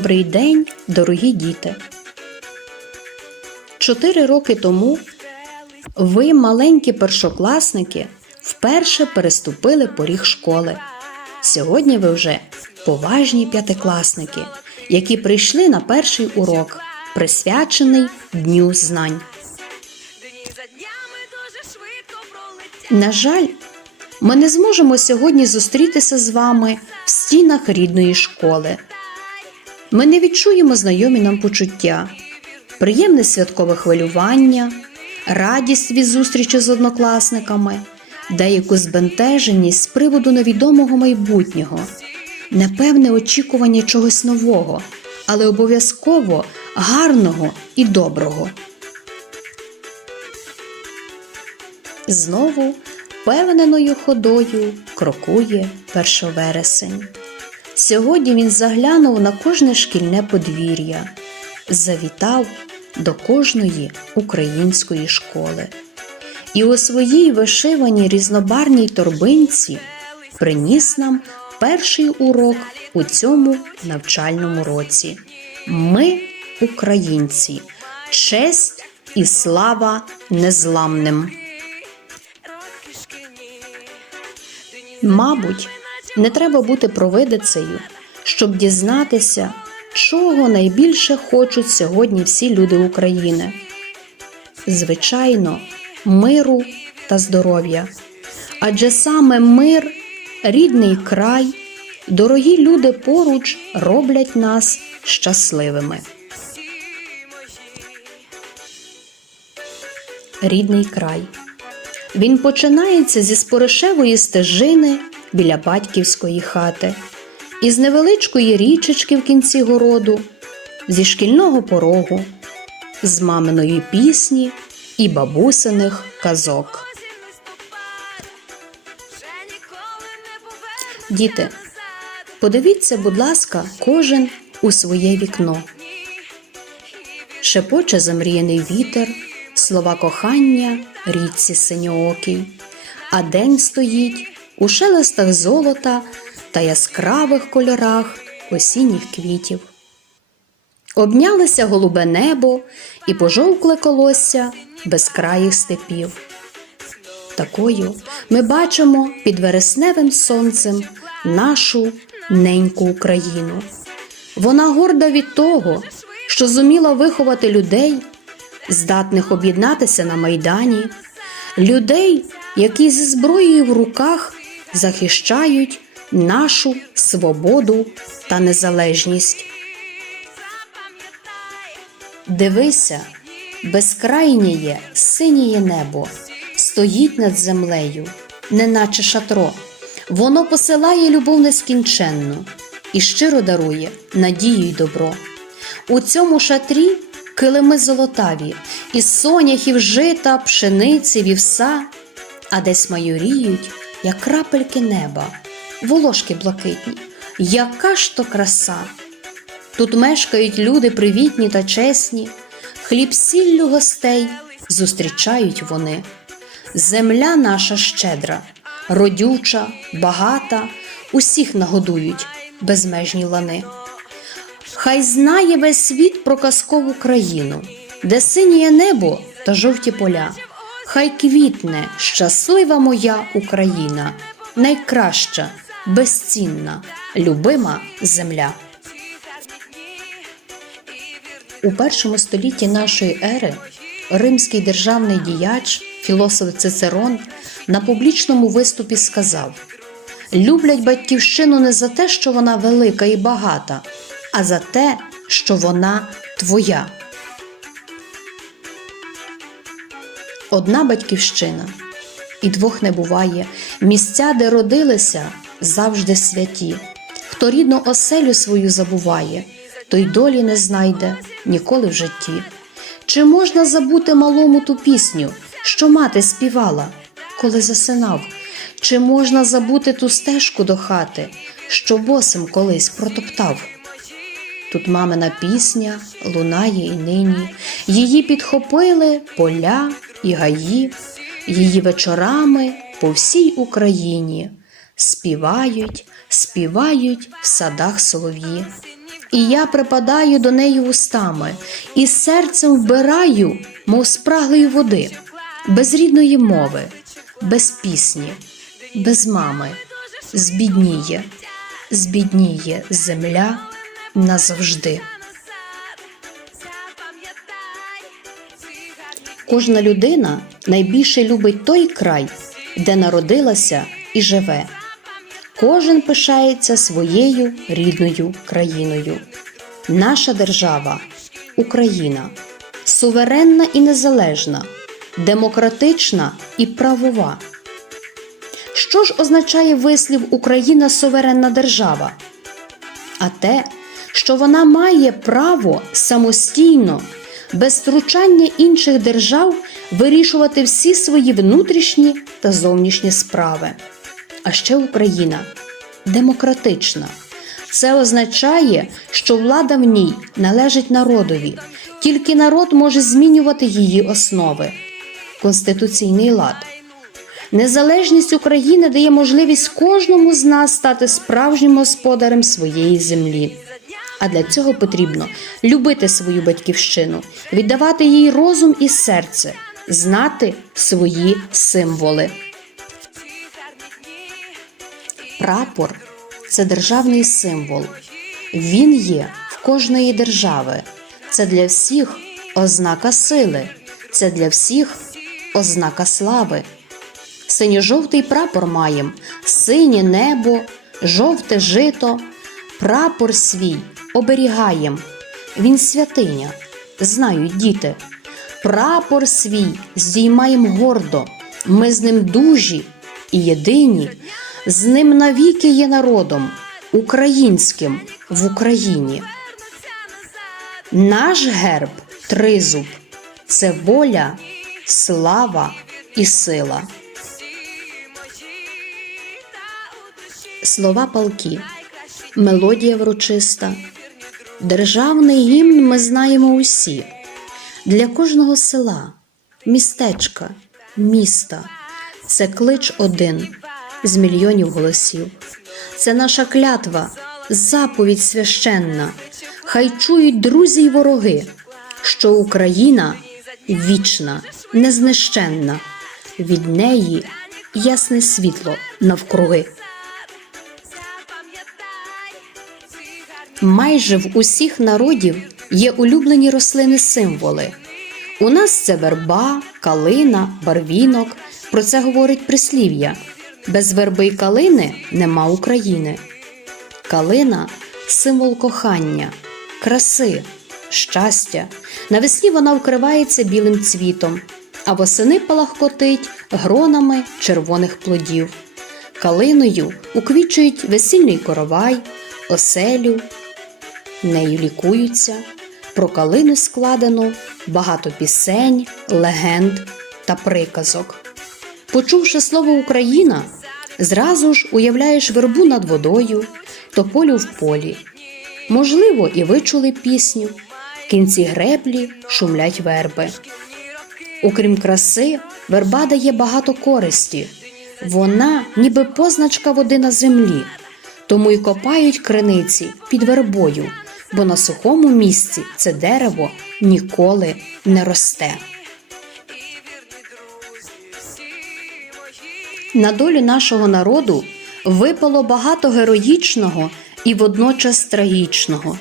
Добрий день, дорогі діти. Чотири роки тому ви, маленькі першокласники, вперше переступили поріг школи. Сьогодні ви вже поважні п'ятикласники, які прийшли на перший урок, присвячений Дню знань. На жаль, ми не зможемо сьогодні зустрітися з вами в стінах рідної школи. Ми не відчуємо знайомі нам почуття, приємне святкове хвилювання, радість від зустрічі з однокласниками, деяку збентеженість з приводу невідомого майбутнього, непевне очікування чогось нового, але обов'язково гарного і доброго. Знову впевненою ходою крокує першовересень. Сьогодні він заглянув на кожне шкільне подвір'я, завітав до кожної української школи. І у своїй вишиваній різнобарній торбинці приніс нам перший урок у цьому навчальному році. Ми, українці, честь і слава незламним. Мабуть, не треба бути провидицею, щоб дізнатися, чого найбільше хочуть сьогодні всі люди України. Звичайно, миру та здоров'я. Адже саме мир, рідний край, дорогі люди поруч роблять нас щасливими. Рідний край. Він починається зі споришевої стежини біля батьківської хати, із невеличкої річечки в кінці городу, зі шкільного порогу, з маминої пісні і бабусиних казок. Діти, подивіться, будь ласка, кожен у своє вікно. Шепоче замріяний вітер, слова кохання річці синьоокій, а день стоїть у шелестах золота та яскравих кольорах осінніх квітів. Обнялося голубе небо і пожовкле колосся безкраїх степів. Такою ми бачимо під вересневим сонцем нашу неньку Україну. Вона горда від того, що зуміла виховати людей, здатних об'єднатися на майдані, людей, які зі зброєю в руках захищають нашу свободу та незалежність. Дивися, безкрайнє синіє небо, стоїть над землею, неначе шатро. Воно посилає любов нескінченну і щиро дарує надію й добро. У цьому шатрі килими золотаві, із соняхів жита, пшениці, вівса, а десь майоріють, як крапельки неба, волошки блакитні. Яка ж то краса! Тут мешкають люди привітні та чесні, хліб сіллю гостей зустрічають вони. Земля наша щедра, родюча, багата, усіх нагодують безмежні лани. Хай знає весь світ про казкову країну, де синіє небо та жовті поля. Хай квітне щаслива моя Україна, найкраща, безцінна, любима земля. У першому столітті нашої ери римський державний діяч, філософ Цицерон, на публічному виступі сказав: люблять батьківщину не за те, що вона велика і багата, а за те, що вона твоя. Одна батьківщина і двох не буває. Місця, де родилися, завжди святі. Хто рідну оселю свою забуває, той долі не знайде ніколи в житті. Чи можна забути малому ту пісню, що мати співала, коли засинав? Чи можна забути ту стежку до хати, що босим колись протоптав? Тут мамина пісня лунає і нині. Її підхопили поля і гаї, її вечорами по всій Україні співають, співають в садах солов'ї. і я припадаю до неї устами, і серцем вбираю, мов спраглої води, без рідної мови, без пісні, без мами, збідніє, збідніє земля назавжди. Кожна людина найбільше любить той край, де народилася і живе. Кожен пишається своєю рідною країною. Наша держава Україна суверенна і незалежна, демократична і правова. Що ж означає вислів Україна суверенна держава? а те, що вона має право самостійно, без втручання інших держав, вирішувати всі свої внутрішні та зовнішні справи. А ще Україна демократична. Це означає, що влада в ній належить народові, тільки народ може змінювати її основи. Конституційний лад. Незалежність України дає можливість кожному з нас стати справжнім господарем своєї землі. А для цього потрібно любити свою батьківщину, віддавати їй розум і серце, знати свої символи. Прапор це державний символ. Він є в кожної держави. Це для всіх ознака сили, це для всіх ознака слави. Синьо-жовтий прапор маєм, синє небо, жовте жито, прапор свій оберігаєм. Він святиня, знають діти. Прапор свій здіймаєм гордо, ми з ним дужі і єдині, з ним навіки є народом, українським в Україні. Наш герб тризуб це воля, слава і сила. Слова палки, мелодія врочиста. Державний гімн ми знаємо усі. Для кожного села, містечка, міста. Це клич один з мільйонів голосів. Це наша клятва, заповідь священна. Хай чують друзі й вороги, що Україна вічна, незнищенна. Від неї ясне світло навкруги. Майже в усіх народів є улюблені рослини символи. У нас це верба, калина, барвінок. Про це говорить прислів'я. Без верби й калини нема України. Калина символ кохання, краси, щастя. Навесні вона вкривається білим цвітом, а восени палахкотить гронами червоних плодів. Калиною уквічують весільний коровай, оселю, нею лікуються. Про калину складено багато пісень, легенд та приказок. Почувши слово Україна, зразу ж уявляєш вербу над водою, тополю в полі. Можливо, і ви чули пісню. В кінці греблі шумлять верби. Окрім краси, верба дає багато користі. Вона ніби позначка води на землі, тому й копають криниці під вербою, бо на сухому місці це дерево ніколи не росте. На долю нашого народу випало багато героїчного і водночас трагічного.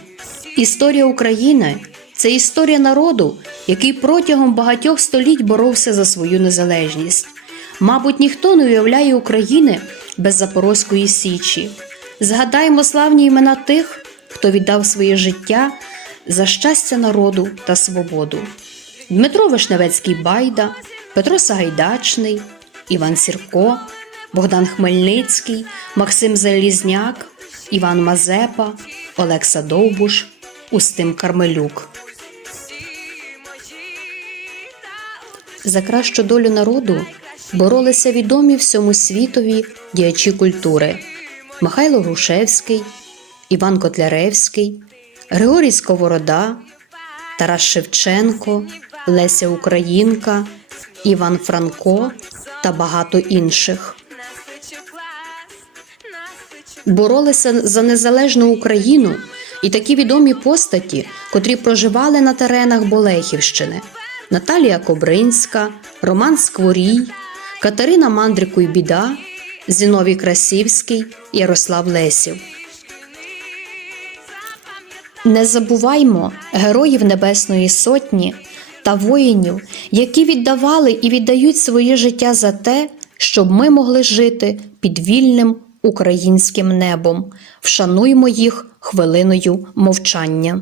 Історія України це історія народу, який протягом багатьох століть боровся за свою незалежність. Мабуть, ніхто не уявляє України без Запорозької Січі. Згадаймо славні імена тих, хто віддав своє життя за щастя народу та свободу. Дмитро Вишневецький Байда, Петро Сагайдачний, Іван Сірко, Богдан Хмельницький, Максим Залізняк, Іван Мазепа, Олекса Довбуш, Устим Кармелюк. За кращу долю народу боролися відомі всьому світові діячі культури Михайло Грушевський, Іван Котляревський, Григорій Сковорода, Тарас Шевченко, Леся Українка, Іван Франко та багато інших. Боролися за незалежну Україну І такі відомі постаті, котрі проживали на теренах Болехівщини: Наталія Кобринська, Роман Скворій, Катерина Мандрику й Біда, Зіновій Красівський, Ярослав Лесів. Не забуваймо героїв Небесної Сотні та воїнів, які віддавали і віддають своє життя за те, щоб ми могли жити під вільним українським небом. Вшануймо їх хвилиною мовчання.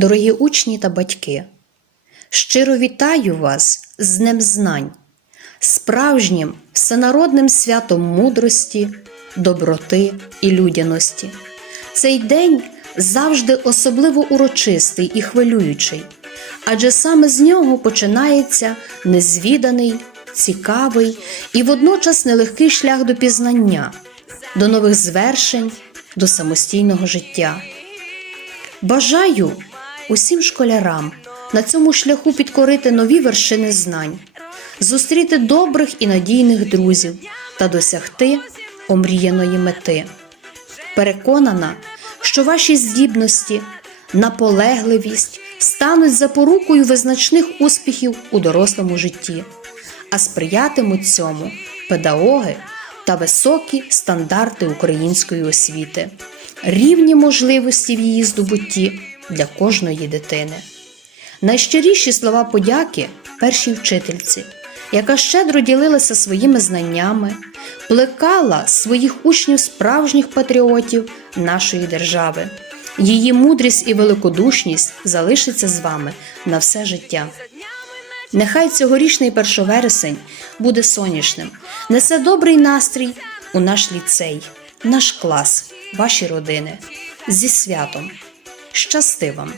Дорогі учні та батьки, щиро вітаю вас з Днем Знань, справжнім всенародним святом мудрості, доброти і людяності. Цей день завжди особливо урочистий і хвилюючий, адже саме з нього починається незвіданий, цікавий і водночас нелегкий шлях до пізнання, до нових звершень, до самостійного життя. Бажаю усім школярам на цьому шляху підкорити нові вершини знань, зустріти добрих і надійних друзів та досягти омріяної мети. Переконана, що ваші здібності, наполегливість стануть запорукою визначних успіхів у дорослому житті, а сприятимуть цьому педагоги та високі стандарти української освіти, рівні можливості в її здобутті для кожної дитини. Найщиріші слова подяки першій вчительці, яка щедро ділилася своїми знаннями, плекала своїх учнів справжніх патріотів нашої держави. Її мудрість і великодушність залишиться з вами на все життя. Нехай цьогорічний першовересень буде сонячним, несе добрий настрій у наш ліцей, наш клас, ваші родини. Зі святом. Щасти вам!